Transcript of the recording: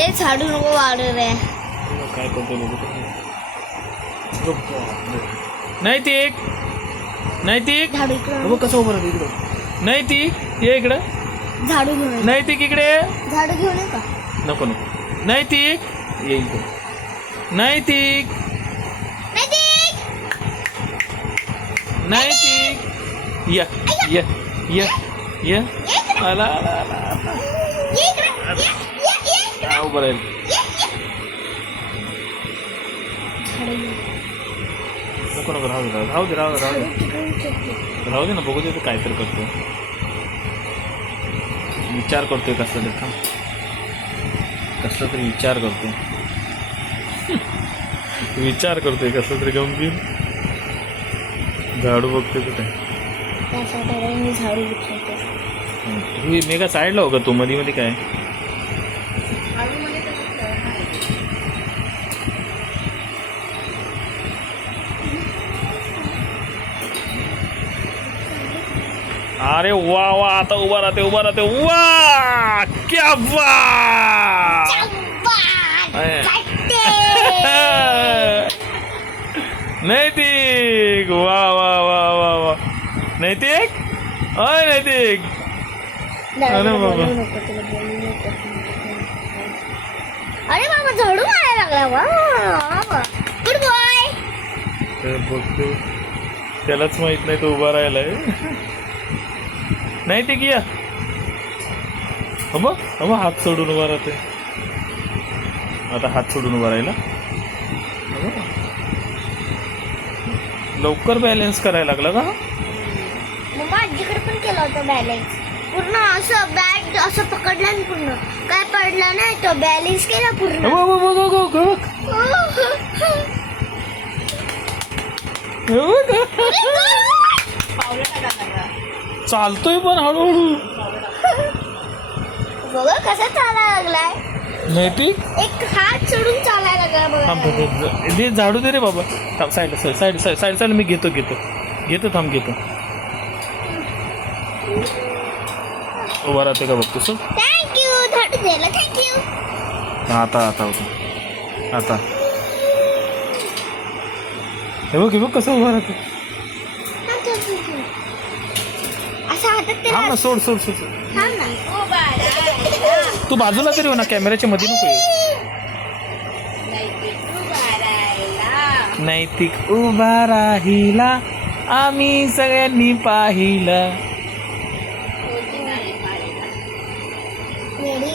ए झाडू नको वाढ रे. काय करतो नैतिक नैतिक झाडू इकडं बघ कसं उभं राहतं इकडं. नैतिक ये इकडं. झाडू घेऊन ये. नैतिक इकडे ये. झाडू घेऊन ये का? नको नको. नैतिक ये इकडे. नैतिक नैतिक या या या या आला आला आला उभं राहील. नको नको राहू दे राहू दे राहू दे राहू दे राहू दे ना. बघू दे काय तर करतो. विचार करतोय कसला तरी थांब. कसला तरी विचार करतोय. विचार करतोय कसला तरी गंभीर. झाडू बघतोय कुठे. मी झाडू घेतलं. ही मेगा साईडला हो का तू मध्ये मध्ये काय. अरे वा वा आता उभा राहते वा क्या बात. नैतिक वा वा वा वा वा. नैतिक अय नैतिक. अरे बाबा अरे बाबा झाडू मारायला लागला. वा गुड बॉय. बघतो त्यालाच माहित नाही तो उभा राहिलाय. नैतिक या अब हात सोडून उभा राहते. आता हात सोडून उभा राहिला. लवकर बॅलन्स करायला लागला का. मग आजीकडे पण केला होता बॅलन्स. पूर्ण असं बॅग असं पकडला आणि पूर्ण काय पडला नाही तो बॅलन्स केला पूर्ण. चालतोय पण हळूहळू. बघा कसा चालायला लागलाय. नैतिक एक हात सोडून चालायला लागला बघा. दे झाडू दे रे बाबा. थांब side side side side side मी घेतो थांब घेतो. उभा राहते का बघतो सर. थँक्यू झाडू द्यायला थँक्यू. आता आता होतं आता हे बघ कसं उभा राहते. असं हातात थांब ना सोड सोड सोड. थांब ना. तू बाजूला तरी हो ना कॅमेऱ्याच्या मध्ये नको येऊ. नैतिक उभा राहिला आम्ही सगळ्यांनी पाहिलं. रेडी